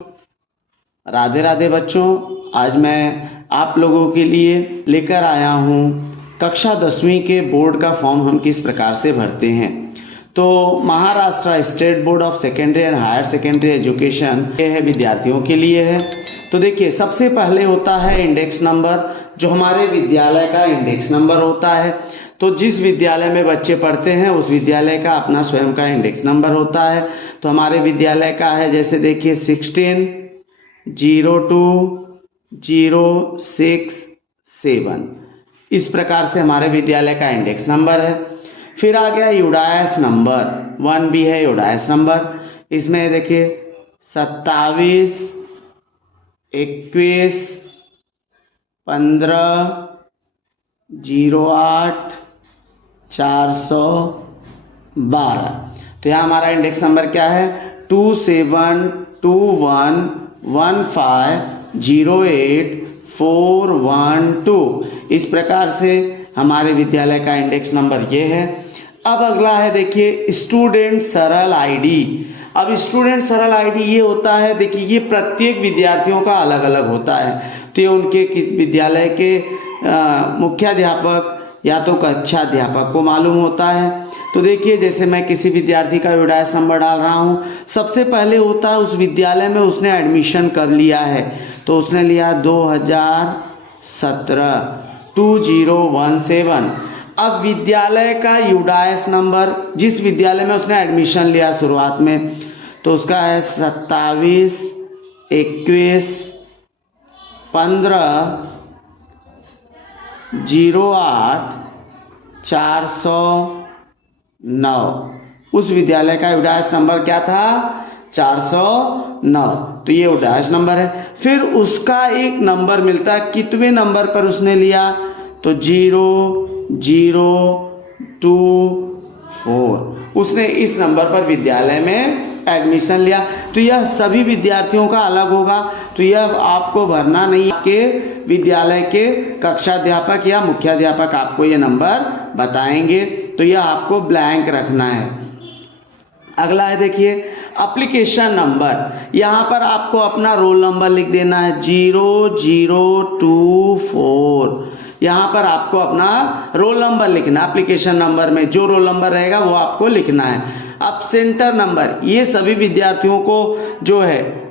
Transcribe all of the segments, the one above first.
राधे राधे बच्चों, आज मैं आप लोगों के लिए लेकर आया हूँ कक्षा 10वीं के बोर्ड का फॉर्म हम किस प्रकार से भरते हैं। तो Maharashtra State Board of Secondary and Higher Secondary Education ये है, विद्यार्थियों के लिए है। तो देखिए, सबसे पहले होता है इंडेक्स नंबर, जो हमारे विद्यालय का इंडेक्स नंबर होता है। तो जिस विद्यालय में बच्चे पढ़ते हैं उस विद्यालय का अपना स्वयं का इंडेक्स नंबर होता है। तो हमारे विद्यालय का है, जैसे देखिए 16-02-06-7, इस प्रकार से हमारे विद्यालय का इंडेक्स नंबर है। फिर आ गया यूडाइस नंबर, 1 भी है यूडाइस नंबर। इसमें देखिए 27, 21, 15, 08, 412। तो यहाँ हमारा इंडेक्स नंबर क्या है, 272115084112। इस प्रकार से हमारे विद्यालय का इंडेक्स नंबर ये है। अब अगला है, देखिए स्टूडेंट सरल आईडी। अब स्टूडेंट सरल आईडी ये होता है, देखिए ये प्रत्येक विद्यार्थियों का अलग अलग होता है। तो ये उनके विद्यालय के मुख्याध्यापक या तो कक्षा अध्यापक को मालूम होता है। तो देखिए, जैसे मैं किसी विद्यार्थी का यूडाइस नंबर डाल रहा हूँ, सबसे पहले होता है उस विद्यालय में उसने एडमिशन कब लिया है। तो उसने लिया 2017, 2017। अब विद्यालय का यूडाइस नंबर, जिस विद्यालय में उसने एडमिशन लिया शुरुआत में, तो उसका है 27, 21, 15, 08, 409। उस विद्यालय का यूडाइस नंबर क्या था, 409। तो ये यूडाइस नंबर है। फिर उसका एक नंबर मिलता है, कितने नंबर पर उसने लिया, तो 0024। उसने इस नंबर पर विद्यालय में एडमिशन लिया। तो यह सभी विद्यार्थियों का अलग होगा। तो यह आपको भरना नहीं, आपके विद्यालय के कक्षाध्यापक या मुख्याध्यापक आपको ये नंबर बताएंगे। तो यह आपको ब्लैंक रखना है। अगला है, देखिए एप्लीकेशन नंबर। यहाँ पर आपको अपना रोल नंबर लिख देना है, 0024। यहाँ पर आपको अपना रोल नंबर लिखना, एप्लीकेशन नंबर में जो रोल नंबर रहेगा वो आपको लिखना है। अब सेंटर नंबर, ये सभी विद्यार्थियों को जो है,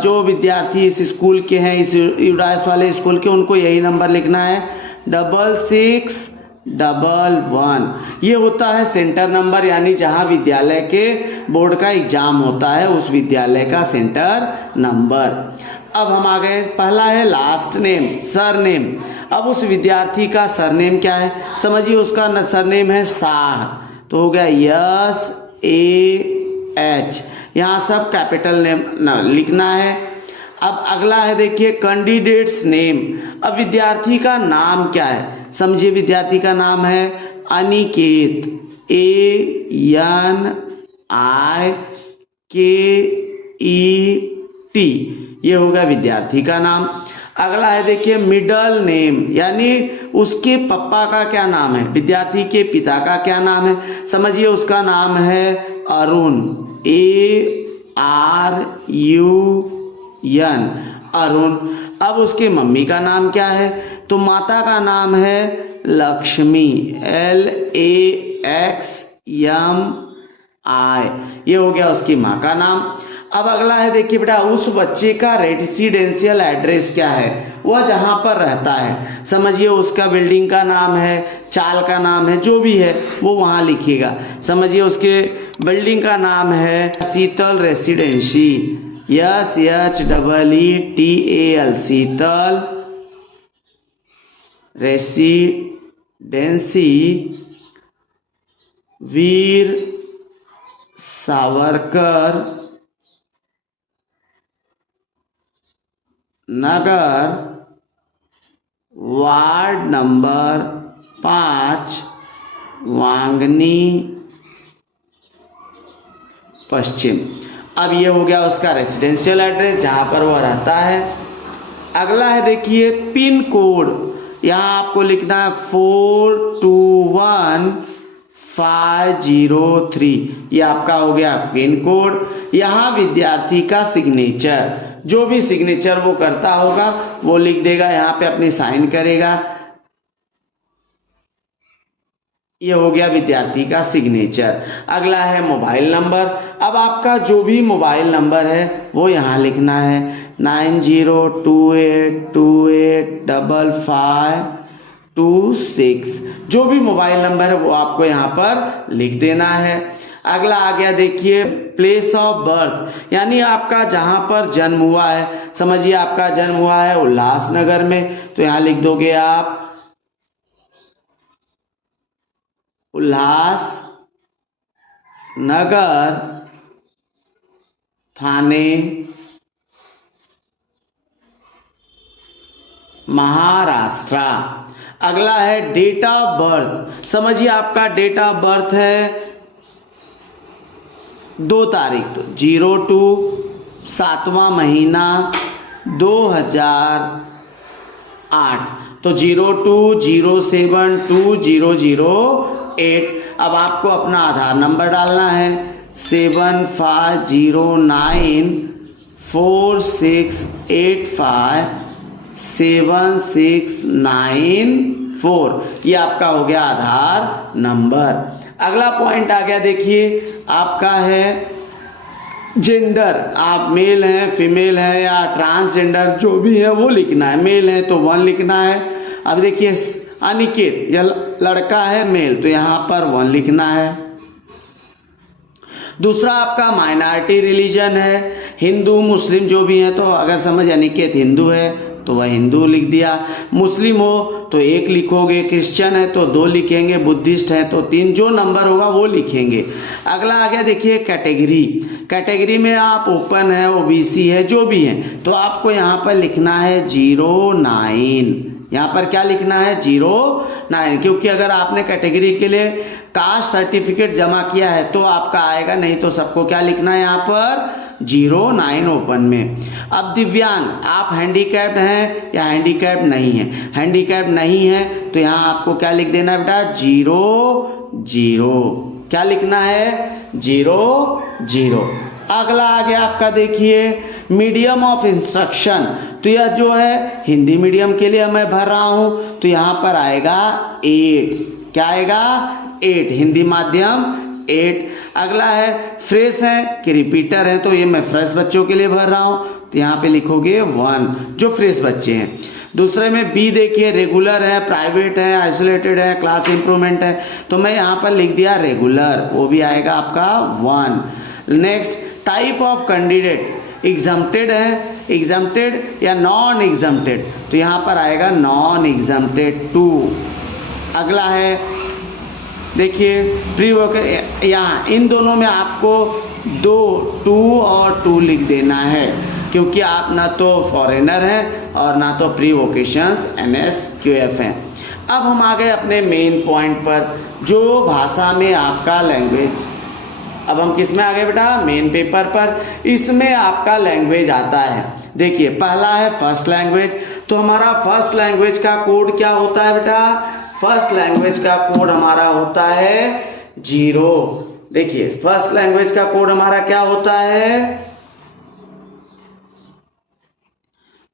जो विद्यार्थी इस स्कूल के हैं, इस यूडाइस वाले स्कूल के, उनको यही नंबर लिखना है, 6611। ये होता है सेंटर नंबर, यानी जहां विद्यालय के बोर्ड का एग्जाम होता है उस विद्यालय का सेंटर नंबर। अब हम आ गए, पहला है लास्ट नेम, सरनेम। अब उस विद्यार्थी का सरनेम क्या है, समझिए उसका सरनेम है शाह, तो हो गया SAH। यहाँ सब कैपिटल नेम लिखना है। अब अगला है, देखिए कैंडिडेट्स नेम। अब विद्यार्थी का नाम क्या है, समझिए विद्यार्थी का नाम है अनिकेत, ANIKET। ये होगा विद्यार्थी का नाम। अगला है, देखिए मिडल नेम, यानी उसके पापा का क्या नाम है, विद्यार्थी के पिता का क्या नाम है। समझिए उसका नाम है अरुण, ARUN, अरुण। अब उसके मम्मी का नाम क्या है, तो माता का नाम है लक्ष्मी, LAXMI। ये हो गया उसकी माँ का नाम। अब अगला है, देखिए बेटा उस बच्चे का रेसिडेंशियल एड्रेस क्या है, वह जहां पर रहता है। समझिए उसका बिल्डिंग का नाम है, चाल का नाम है, जो भी है वो वहां लिखिएगा। समझिए उसके बिल्डिंग का नाम है शीतल रेसिडेंसी, SHEETAL, शीतल residency, Veer Savarkar Nagar, ward number 5, Vangani पश्चिम। अब ये हो गया उसका रेसिडेंशियल एड्रेस, जहां पर वह रहता है। अगला है, देखिए पिन कोड। यहाँ आपको लिखना है 503, ये आपका हो गया पिन कोड। यहाँ विद्यार्थी का सिग्नेचर, जो भी सिग्नेचर वो करता होगा वो लिख देगा, यहाँ पे अपनी साइन करेगा। ये हो गया विद्यार्थी का सिग्नेचर। अगला है मोबाइल नंबर। अब आपका जो भी मोबाइल नंबर है वो यहाँ लिखना है 9028285526। जो भी मोबाइल नंबर है वो आपको यहाँ पर लिख देना है। अगला आ गया देखिए प्लेस ऑफ बर्थ, यानी आपका जहां पर जन्म हुआ है। समझिए आपका जन्म हुआ है उल्लासनगर में, तो यहां लिख दोगे आप उल्लासनगर थाने महाराष्ट्र। अगला है डेट ऑफ बर्थ। समझिए आपका डेट ऑफ बर्थ है 2 तारीख, तो 02 7वां महीना 2008, तो 02072008। अब आपको अपना आधार नंबर डालना है 750946857694। ये आपका हो गया आधार नंबर। अगला पॉइंट आ गया देखिए आपका है जेंडर। आप मेल हैं, फीमेल है या ट्रांसजेंडर जो भी है वो लिखना है। मेल है तो 1 लिखना है। अब देखिए अनिकेत, यह लड़का है मेल, तो यहाँ पर 1 लिखना है। दूसरा आपका माइनॉरिटी रिलीजन है, हिंदू मुस्लिम जो भी है, तो अगर समझ अनिकेत हिंदू है तो वह हिंदू लिख दिया। मुस्लिम हो तो 1 लिखोगे, क्रिश्चियन है तो 2 लिखेंगे, बुद्धिस्ट है तो 3, जो नंबर होगा वो लिखेंगे। अगला आ गया देखिए कैटेगरी। कैटेगरी में आप ओपन है, ओबीसी है, जो भी है, तो आपको यहाँ पर लिखना है 09। यहाँ पर क्या लिखना है 09, क्योंकि अगर आपने कैटेगरी के लिए कास्ट सर्टिफिकेट जमा किया है तो आपका आएगा, नहीं तो सबको क्या लिखना है यहाँ पर 09 ओपन में। अब दिव्यांग, आप हैंडीकैप्ड हैं या हैंडीकैप्ड नहीं है। हैंडीकैप्ड नहीं है तो यहाँ आपको क्या लिख देना है बेटा 00। क्या लिखना है 00। अगला आ गया आपका देखिए मीडियम ऑफ इंस्ट्रक्शन। तो यह जो है हिंदी मीडियम के लिए मैं भर रहा हूं, तो यहाँ पर आएगा 8। क्या आएगा 8, हिंदी माध्यम 8। अगला है फ्रेश है कि रिपीटर है, तो ये मैं फ्रेश बच्चों के लिए भर रहा हूं, तो यहाँ पे लिखोगे 1, जो फ्रेश बच्चे हैं। दूसरे में बी देखिए रेगुलर है, प्राइवेट है, आइसोलेटेड है, क्लास इंप्रूवमेंट है, तो मैं यहाँ पर लिख दिया रेगुलर, वो भी आएगा आपका 1। Next type of candidate, exempted है, एग्जम्प्टेड या नॉन एग्जम्प्टेड, तो यहाँ पर आएगा नॉन एग्जम्प्टेड 2। अगला है देखिए प्री वोकेशनल, यहाँ इन दोनों में आपको 2 और 2 लिख देना है, क्योंकि आप ना तो फॉरेनर हैं और ना तो प्री वोकेशंस NSQF हैं। अब हम आ गए अपने मेन पॉइंट पर, जो भाषा में आपका लैंग्वेज। अब हम किस में आ गए बेटा, मेन पेपर पर। इसमें आपका लैंग्वेज आता है। देखिए पहला है फर्स्ट लैंग्वेज। तो हमारा फर्स्ट लैंग्वेज का कोड क्या होता है बेटा, फर्स्ट लैंग्वेज का कोड हमारा होता है 0। देखिए फर्स्ट लैंग्वेज का कोड हमारा क्या होता है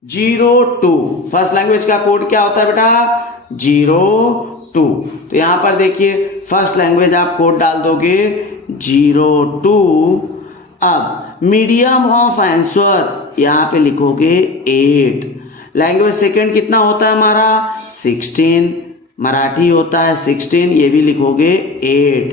02। फर्स्ट लैंग्वेज का कोड क्या होता है बेटा 02। तो यहां पर देखिए फर्स्ट लैंग्वेज आप कोड डाल दोगे 02। अब मीडियम ऑफ आंसर यहां पे लिखोगे 8। लैंग्वेज सेकंड कितना होता है हमारा 16, मराठी होता है 16, ये भी लिखोगे 8।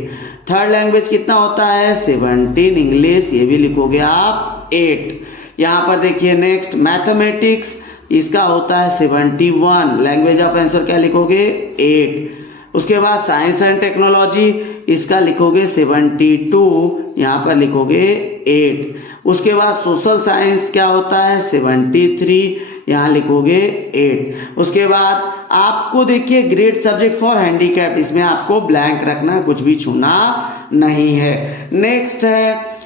थर्ड लैंग्वेज कितना होता है 17, इंग्लिश, ये भी लिखोगे आप 8। यहाँ पर देखिए नेक्स्ट मैथमेटिक्स, इसका होता है 71, लैंग्वेज ऑफ आंसर क्या लिखोगे 8। उसके बाद साइंस एंड टेक्नोलॉजी, इसका लिखोगे 72, यहाँ पर लिखोगे 8। उसके बाद सोशल साइंस क्या होता है 73, यहाँ लिखोगे 8। उसके बाद आपको देखिए ग्रेड सब्जेक्ट फॉर हैंडीकैप, इसमें आपको ब्लैंक रखना, कुछ भी छूना नहीं है। नेक्स्ट है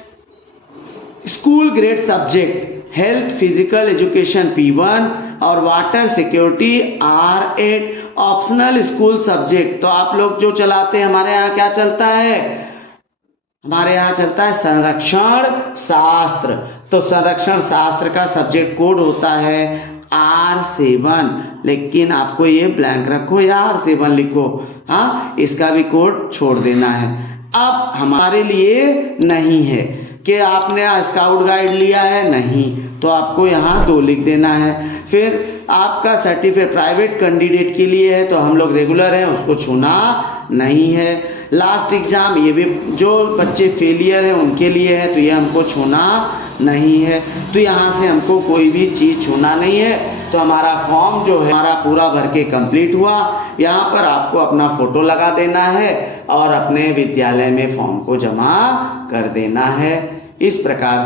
school grade subject, health physical education P1 और water security R8, optional school subject, तो आप लोग जो चलाते हैं, हमारे यहाँ क्या चलता है, हमारे यहाँ चलता है संरक्षण शास्त्र। तो संरक्षण शास्त्र का सब्जेक्ट कोड होता है R7, लेकिन आपको ये ब्लैंक रखो या R7 लिखो, हाँ, इसका भी कोड छोड़ देना है। अब हमारे लिए नहीं है कि आपने स्काउट गाइड लिया है, नहीं, तो आपको यहाँ 2 लिख देना है। फिर आपका सर्टिफिकेट प्राइवेट कैंडिडेट के लिए है, तो हम लोग रेगुलर हैं, उसको छूना नहीं है। लास्ट एग्जाम, ये भी जो बच्चे फेलियर हैं उनके लिए है, तो ये हमको छूना नहीं है। तो यहाँ से हमको कोई भी चीज छूना नहीं है। तो हमारा फॉर्म जो है हमारा पूरा भर के कंप्लीट हुआ। यहाँ पर आपको अपना फोटो लगा देना है और अपने विद्यालय में फॉर्म को जमा कर देना है। इस प्रकार